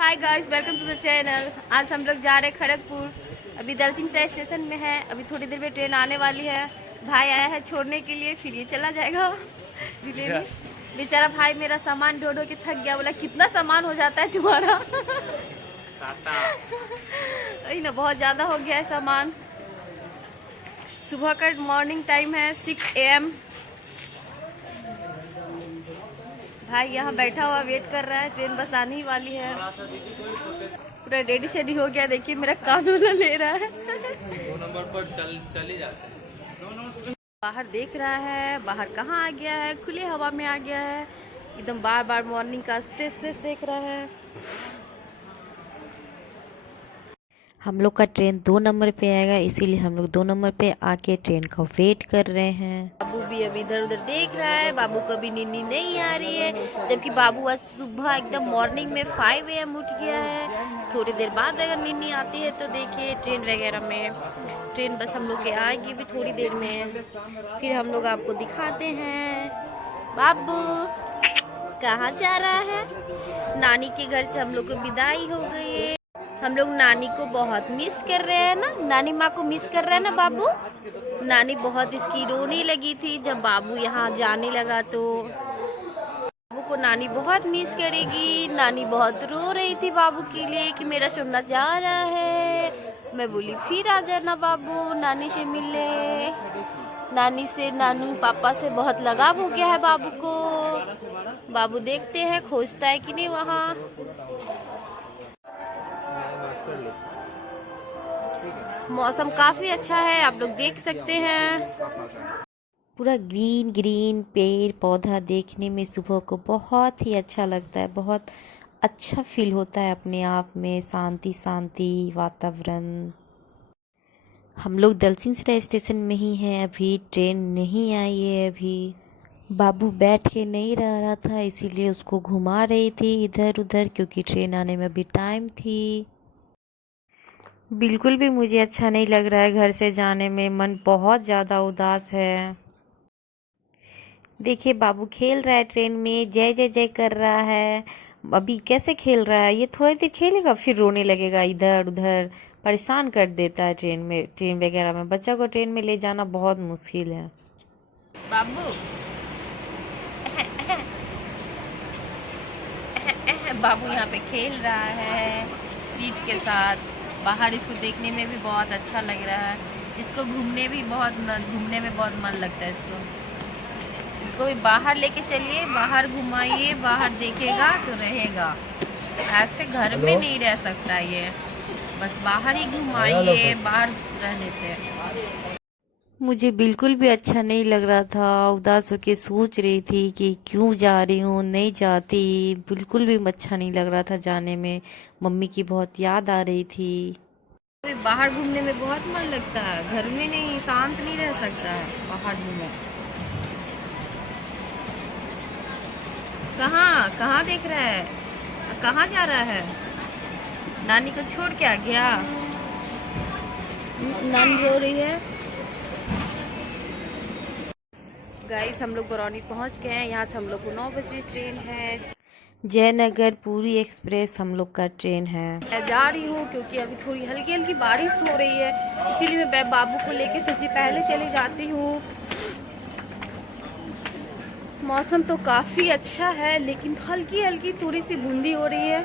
Hi guys, welcome to the channel. आज हम लोग जा रहे हैं खड़गपुर। अभी दल सिंह स्टेशन में है। अभी थोड़ी देर में ट्रेन आने वाली है। भाई आया है छोड़ने के लिए, फिर ये चला जाएगा जिलेबी। बेचारा भाई मेरा सामान ढो ढो के थक गया। बोला कितना सामान हो जाता है तुम्हारा वही ना, बहुत ज़्यादा हो गया है सामान। सुबह का मॉर्निंग टाइम है 6 AM। भाई यहाँ बैठा हुआ वेट कर रहा है, ट्रेन बस आने ही वाली है। पूरा रेडी शेडी हो गया। देखिए मेरा कान वाला ले रहा है 2 नंबर पर चली जाते हैं। बाहर देख रहा है, बाहर कहाँ आ गया है, खुली हवा में आ गया है। एकदम बार बार मॉर्निंग का फ्रेश फ्रेश देख रहा है। हम लोग का ट्रेन 2 नंबर पे आएगा, इसीलिए हम लोग 2 नंबर पे आके ट्रेन का वेट कर रहे हैं। बाबू भी अभी इधर उधर देख रहा है। बाबू को भी नींद नहीं आ रही है, जबकि बाबू आज सुबह एकदम मॉर्निंग में 5 AM उठ गया है। थोड़ी देर बाद अगर नींद नहीं आती है तो देखिए ट्रेन वगैरह में, ट्रेन बस हम लोग के आएगी भी थोड़ी देर में, फिर हम लोग आपको दिखाते हैं। बाबू कहाँ जा रहा है? नानी के घर से हम लोग को विदाई हो गई है। हम लोग नानी को बहुत मिस कर रहे हैं ना, नानी माँ को मिस कर रहे हैं ना बाबू। नानी बहुत इसकी रोने लगी थी जब बाबू यहाँ जाने लगा, तो बाबू को नानी बहुत मिस करेगी। नानी बहुत रो रही थी बाबू के लिए कि मेरा सोना जा रहा है। मैं बोली फिर आ जाना बाबू, नानी से मिलने। नानी से, नानू पापा से बहुत लगाव हो गया है बाबू को। बाबू देखते हैं खोजता है कि नहीं वहाँ। मौसम काफी अच्छा है, आप लोग देख सकते हैं। पूरा ग्रीन ग्रीन पेड़ पौधा देखने में सुबह को बहुत ही अच्छा लगता है। बहुत अच्छा फील होता है अपने आप में, शांति शांति वातावरण। हम लोग दल सिंह स्टेशन में ही हैं, अभी ट्रेन नहीं आई है। अभी बाबू बैठ के नहीं रह रहा था, इसीलिए उसको घुमा रही थी इधर उधर, क्योंकि ट्रेन आने में अभी टाइम थी। बिल्कुल भी मुझे अच्छा नहीं लग रहा है घर से जाने में, मन बहुत ज़्यादा उदास है। देखिए बाबू खेल रहा है ट्रेन में, जय जय जय कर रहा है। अभी कैसे खेल रहा है, ये थोड़ी देर खेलेगा फिर रोने लगेगा, इधर उधर परेशान कर देता है। ट्रेन में, ट्रेन वगैरह में बच्चा को ट्रेन में ले जाना बहुत मुश्किल है। बाबू बाबू यहाँ पे खेल रहा है सीट के साथ। बाहर इसको देखने में भी बहुत अच्छा लग रहा है। इसको घूमने में बहुत मन लगता है। इसको भी बाहर लेके चलिए, बाहर घुमाइए, बाहर देखेगा तो रहेगा। ऐसे घर में नहीं रह सकता ये, बस बाहर ही घुमाइए, बाहर रहने से। मुझे बिल्कुल भी अच्छा नहीं लग रहा था, उदास होके सोच रही थी कि क्यों जा रही हूँ, नहीं जाती। बिल्कुल भी अच्छा नहीं लग रहा था जाने में, मम्मी की बहुत याद आ रही थी। बाहर घूमने में बहुत मन लगता है, घर में नहीं, शांत नहीं रह सकता है बाहर घूमो। कहाँ कहाँ देख रहा है, कहाँ जा रहा है? नानी को छोड़ के आ गया। नानी रो रही है। गाइस हम लोग बरौनी पहुंच गए हैं। यहाँ से हम लोग को 9 बजे ट्रेन है। जयनगर पूरी एक्सप्रेस हम लोग का ट्रेन है। मैं जा रही हूँ क्योंकि अभी थोड़ी हल्की हल्की बारिश हो रही है, इसीलिए मैं बाबू को लेके सोची पहले चले जाती हूँ। मौसम तो काफ़ी अच्छा है, लेकिन हल्की हल्की थोड़ी सी बूंदी हो रही है।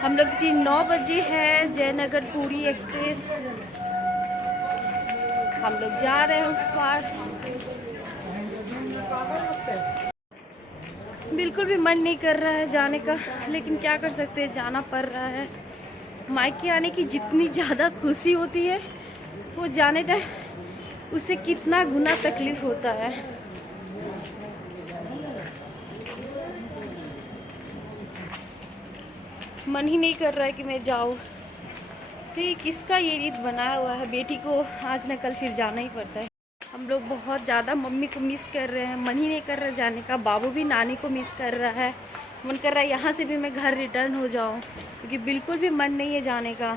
हम लोग जी 9 बजे है जयनगर पूरी एक्सप्रेस। हम लोग जा रहे हैं उस पार। बिल्कुल भी मन नहीं कर रहा है जाने का, लेकिन क्या कर सकते हैं, जाना पड़ रहा है। मायके आने की जितनी ज़्यादा खुशी होती है, वो जाने टाइम उससे कितना गुना तकलीफ होता है। मन ही नहीं कर रहा है कि मैं जाऊँ। तो ये किसका ये रीत बनाया हुआ है, बेटी को आज न कल फिर जाना ही पड़ता है। हम लोग बहुत ज़्यादा मम्मी को मिस कर रहे हैं, मन ही नहीं कर रहा जाने का। बाबू भी नानी को मिस कर रहा है। मन कर रहा है यहाँ से भी मैं घर रिटर्न हो जाऊँ, क्योंकि बिल्कुल भी मन नहीं है जाने का।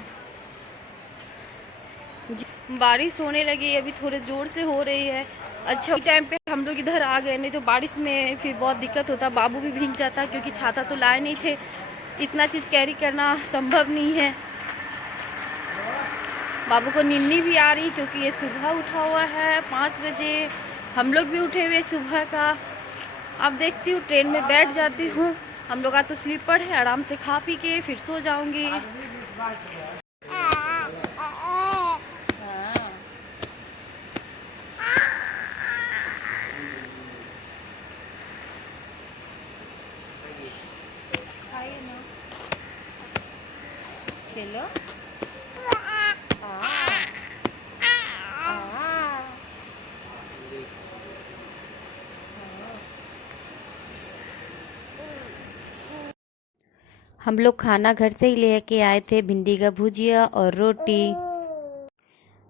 बारिश होने लगी, अभी थोड़े ज़ोर से हो रही है। अच्छा टाइम पे हम लोग इधर आ गए, नहीं तो बारिश में फिर बहुत दिक्कत होता। बाबू भी भीग जाता क्योंकि छाता तो लाए नहीं थे। इतना चीज़ कैरी करना संभव नहीं है। बाबू को नींद भी आ रही क्योंकि ये सुबह उठा हुआ है 5 बजे। हम लोग भी उठे हुए सुबह का। अब देखती हूँ ट्रेन में बैठ जाती हूँ। हम लोग का तो स्लीपर है, आराम से खा पी के फिर सो जाऊंगी। खेलो। हम लोग खाना घर से ही लेके आए थे, भिंडी का भुजिया और रोटी।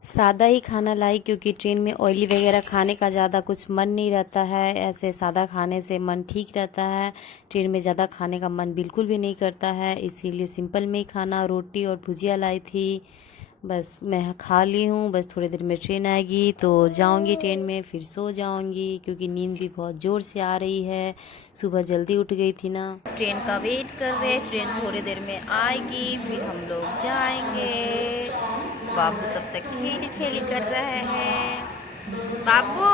सादा ही खाना लाई क्योंकि ट्रेन में ऑयली वगैरह खाने का ज़्यादा कुछ मन नहीं रहता है। ऐसे सादा खाने से मन ठीक रहता है। ट्रेन में ज़्यादा खाने का मन बिल्कुल भी नहीं करता है, इसीलिए सिंपल में ही खाना रोटी और भुजिया लाई थी। बस मैं खा ली हूँ। बस थोड़ी देर में ट्रेन आएगी तो जाऊँगी ट्रेन में, फिर सो जाऊँगी क्योंकि नींद भी बहुत ज़ोर से आ रही है। सुबह जल्दी उठ गई थी ना। ट्रेन का वेट कर रहे, ट्रेन थोड़ी देर में आएगी, फिर हम लोग जाएंगे। बाबू तब तक खेली खेली कर रहे हैं। बाबू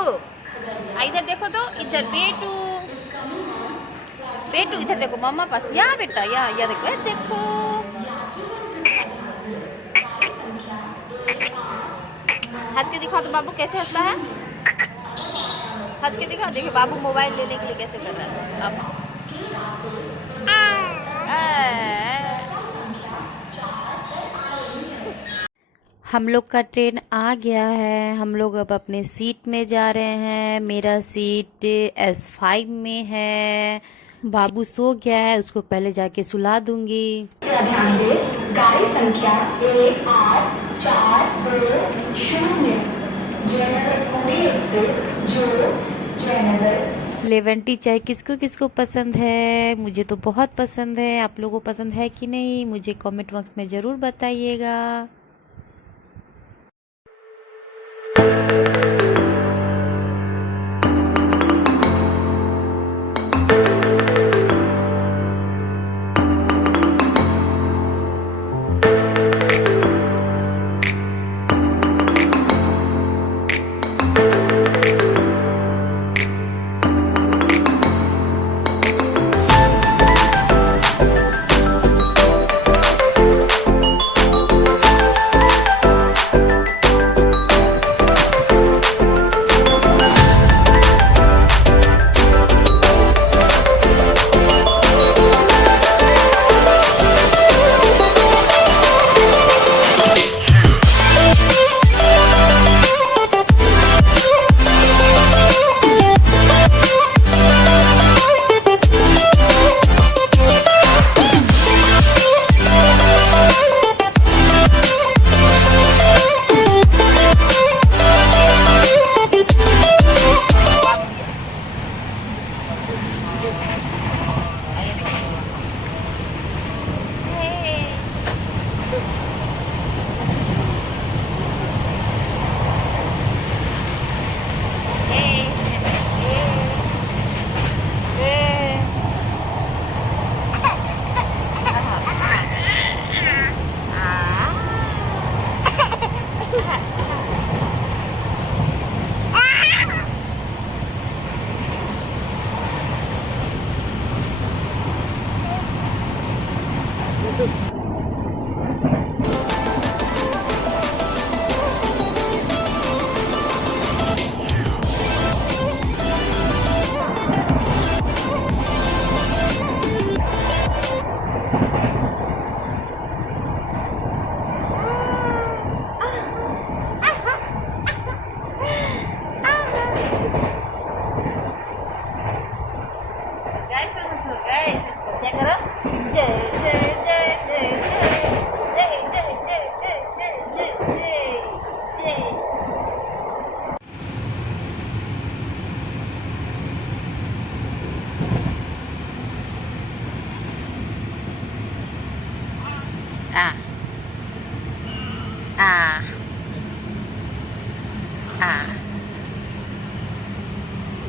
इधर देखो तो, इधर बेटू बेटू इधर देखो मम्मा पास। यहाँ बेटा, यहाँ देखो, देखो हंस के दिखाओ तो बाबू कैसे हंसता है। हंस के दिखाओ। देखिए बाबू मोबाइल लेने के लिए कैसे कर रहा है। अब हम लोग का ट्रेन आ गया है। हम लोग अब अपने सीट में जा रहे हैं। मेरा सीट S5 में है। बाबू सो गया है, उसको पहले जाके सुला दूंगी। ध्यान दें, गाड़ी संख्या 18420 जयनगर पुणे एक्सप्रेस जो जयनगर। लेमन टी चाय किसको किसको पसंद है? मुझे तो बहुत पसंद है। आप लोगों को पसंद है कि नहीं, मुझे कमेंट बॉक्स में ज़रूर बताइएगा।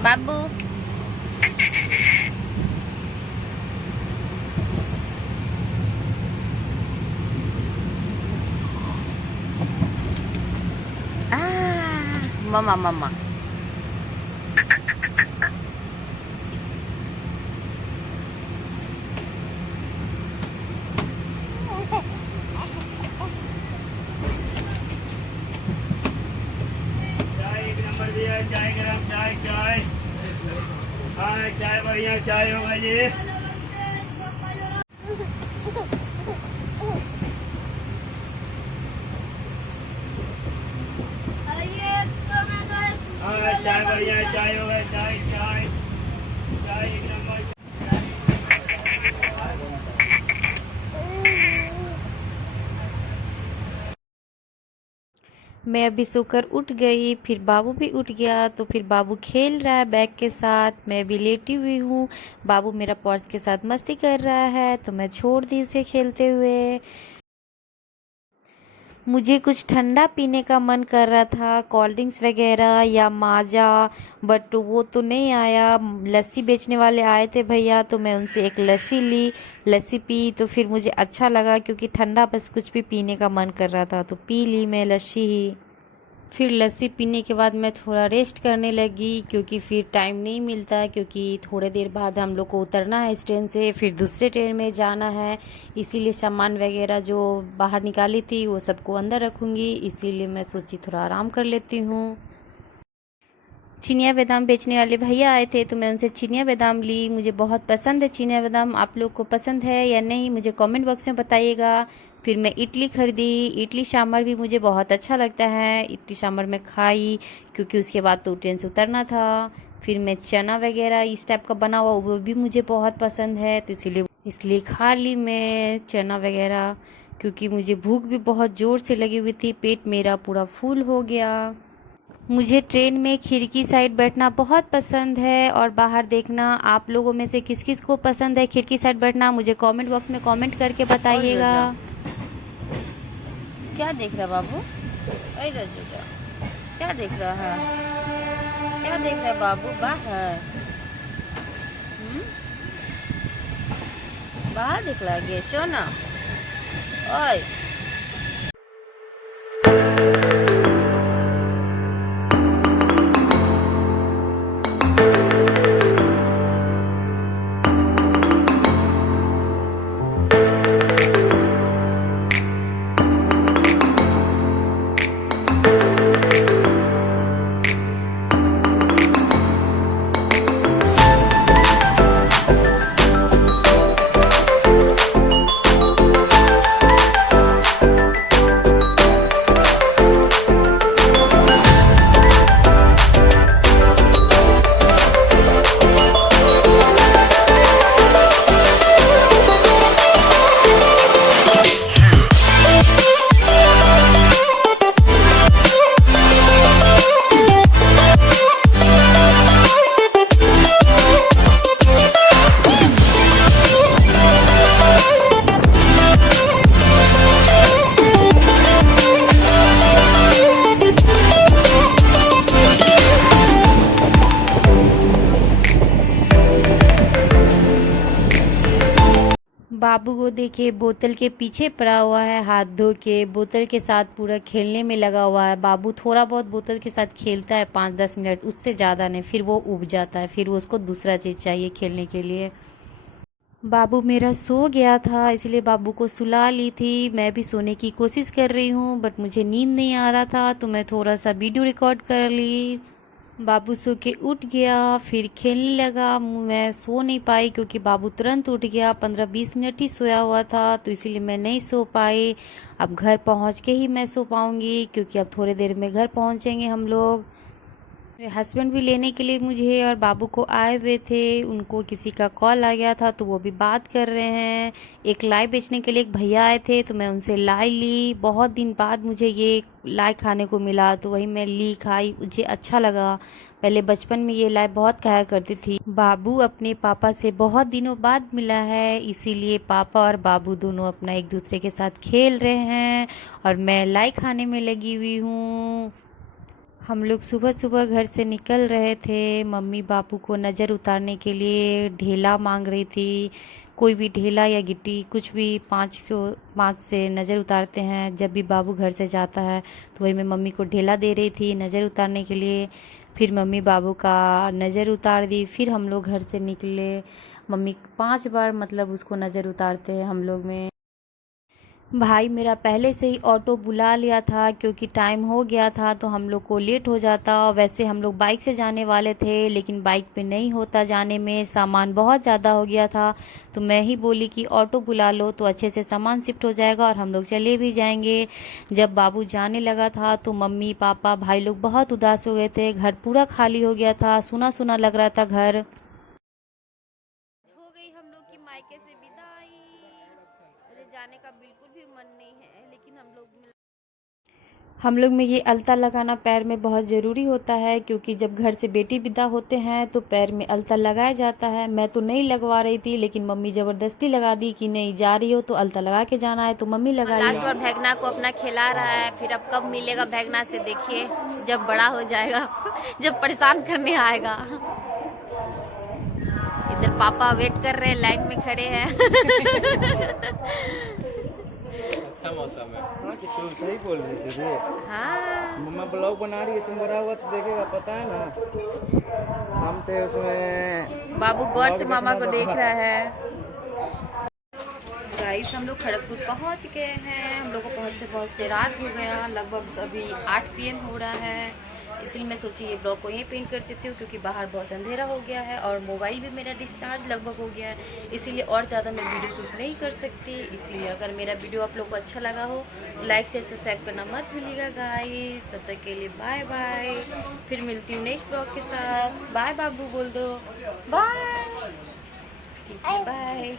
बाबू मम्मा मम्मा। चाय एक नंबर दिया, चाय गरम, चाय चाय। हाँ चाय बढ़िया चाय होगा ये। हाँ चाय बढ़िया चाय होगा, चाय चाय चाय एक नंबर। मैं अभी सोकर उठ गई, फिर बाबू भी उठ गया, तो फिर बाबू खेल रहा है बैग के साथ, मैं भी लेटी हुई हूँ। बाबू मेरा पर्स के साथ मस्ती कर रहा है, तो मैं छोड़ दी उसे खेलते हुए। मुझे कुछ ठंडा पीने का मन कर रहा था, कोल्ड ड्रिंक्स वगैरह या माजा, बट वो तो नहीं आया। लस्सी बेचने वाले आए थे भैया, तो मैं उनसे एक लस्सी ली, लस्सी पी, तो फिर मुझे अच्छा लगा क्योंकि ठंडा बस कुछ भी पीने का मन कर रहा था, तो पी ली मैं लस्सी ही। फिर लस्सी पीने के बाद मैं थोड़ा रेस्ट करने लगी क्योंकि फिर टाइम नहीं मिलता है, क्योंकि थोड़े देर बाद हम लोग को उतरना है इस ट्रेन से, फिर दूसरे ट्रेन में जाना है। इसीलिए सामान वगैरह जो बाहर निकाली थी वो सबको अंदर रखूँगी, इसीलिए मैं सोची थोड़ा आराम कर लेती हूँ। चिनिया बादाम बेचने वाले भैया आए थे, तो मैं उनसे चिनिया बादाम ली। मुझे बहुत पसंद है चिनिया बादाम, आप लोग को पसंद है या नहीं मुझे कमेंट बॉक्स में बताइएगा। फिर मैं इडली खरीदी, इडली सांभर भी मुझे बहुत अच्छा लगता है, इडली सांभर मैं खाई क्योंकि उसके बाद तो ट्रेन से उतरना था। फिर मैं चना वगैरह इस टाइप का बना हुआ वो भी मुझे बहुत पसंद है, तो इसलिए खा ली मैं चना वगैरह, क्योंकि मुझे भूख भी बहुत ज़ोर से लगी हुई थी, पेट मेरा पूरा फुल हो गया। मुझे ट्रेन में खिड़की साइड बैठना बहुत पसंद है और बाहर देखना। आप लोगों में से किस किस को पसंद है खिड़की साइड बैठना, मुझे कमेंट बॉक्स में कमेंट करके बताइएगा। क्या देख रहा बाबू? अरे रजूजा, क्या देख रहा है? क्या देख रहा है बाबू? बाहर बाहर देख रहा है सोना। ओए बाबू को देखिए बोतल के पीछे पड़ा हुआ है, हाथ धो के बोतल के साथ पूरा खेलने में लगा हुआ है। बाबू थोड़ा बहुत बोतल के साथ खेलता है 5-10 मिनट, उससे ज़्यादा नहीं, फिर वो उब जाता है, फिर उसको दूसरा चीज़ चाहिए खेलने के लिए। बाबू मेरा सो गया था, इसलिए बाबू को सुला ली थी। मैं भी सोने की कोशिश कर रही हूँ बट मुझे नींद नहीं आ रहा था, तो मैं थोड़ा सा वीडियो रिकॉर्ड कर ली। बाबू सो के उठ गया, फिर खेलने लगा। मैं सो नहीं पाई क्योंकि बाबू तुरंत उठ गया, 15-20 मिनट ही सोया हुआ था, तो इसीलिए मैं नहीं सो पाई। अब घर पहुंच के ही मैं सो पाऊंगी क्योंकि अब थोड़ी देर में घर पहुंचेंगे हम लोग। मेरे हस्बैंड भी लेने के लिए मुझे और बाबू को आए हुए थे, उनको किसी का कॉल आ गया था तो वो भी बात कर रहे हैं। एक लाई बेचने के लिए एक भैया आए थे, तो मैं उनसे लाई ली। बहुत दिन बाद मुझे ये लाई खाने को मिला, तो वही मैं ली, खाई, मुझे अच्छा लगा। पहले बचपन में ये लाई बहुत खाया करती थी। बाबू अपने पापा से बहुत दिनों बाद मिला है, इसीलिए पापा और बाबू दोनों अपना एक दूसरे के साथ खेल रहे हैं और मैं लाई खाने में लगी हुई हूँ। हम लोग सुबह सुबह घर से निकल रहे थे। मम्मी बाबू को नज़र उतारने के लिए ढेला मांग रही थी, कोई भी ढेला या गिट्टी कुछ भी पाँच से नज़र उतारते हैं। जब भी बाबू घर से जाता है तो वही मैं मम्मी को ढेला दे रही थी नज़र उतारने के लिए। फिर मम्मी बाबू का नज़र उतार दी, फिर हम लोग घर से निकले। मम्मी 5 बार मतलब उसको नज़र उतारते हैं हम लोग में। भाई मेरा पहले से ही ऑटो बुला लिया था क्योंकि टाइम हो गया था तो हम लोग को लेट हो जाता। वैसे हम लोग बाइक से जाने वाले थे लेकिन बाइक पे नहीं होता जाने में, सामान बहुत ज़्यादा हो गया था। तो मैं ही बोली कि ऑटो बुला लो तो अच्छे से सामान शिफ्ट हो जाएगा और हम लोग चले भी जाएंगे। जब बाबू जाने लगा था तो मम्मी पापा भाई लोग बहुत उदास हो गए थे। घर पूरा खाली हो गया था, सूना सूना लग रहा था घर। हो गई हम लोग की मायके से विदाई। मुझे जाने का बिल्कुल भी मन नहीं है, लेकिन हम लोग में ये अलता लगाना पैर में बहुत ज़रूरी होता है क्योंकि जब घर से बेटी विदा होते हैं तो पैर में अलता लगाया जाता है। मैं तो नहीं लगवा रही थी लेकिन मम्मी ज़बरदस्ती लगा दी कि नहीं जा रही हो तो अलता लगा के जाना है, तो मम्मी लगा लास्ट ली। बार भैगना को अपना खिला रहा है, फिर अब कब मिलेगा भैगना से देखिए, जब बड़ा हो जाएगा जब परेशान करने आएगा। इधर पापा वेट कर रहे हैं, लाइन में खड़े हैं। अच्छा मौसम है। हाँ कि तुम सही बोल रही थी रे। हाँ मम्मा ब्लॉग बना रही है, तुम बड़ा हुआ तो देखेगा, पता है ना। हम थे उसमें। बाबू गौर से मामा को देख रहा है। गाइस हम लोग खड़गपुर पहुंच गए हैं। हम लोग को पहुंचते पहुंचते रात हो गया, लगभग अभी 8 PM हो रहा है। इसलिए मैं सोची ये ब्लॉग को यहीं पेंट कर देती हूँ क्योंकि बाहर बहुत अंधेरा हो गया है और मोबाइल भी मेरा डिस्चार्ज लगभग हो गया है, इसीलिए और ज़्यादा मैं वीडियो शूट नहीं कर सकती। इसलिए अगर मेरा वीडियो आप लोग को अच्छा लगा हो तो लाइक शेयर सब्सक्राइब करना मत भूलिएगा गाइस। तब तक के लिए बाय बाय, फिर मिलती हूँ नेक्स्ट ब्लॉग के साथ। बाय बाबू बोल दो, बाय। ठीक है बाय।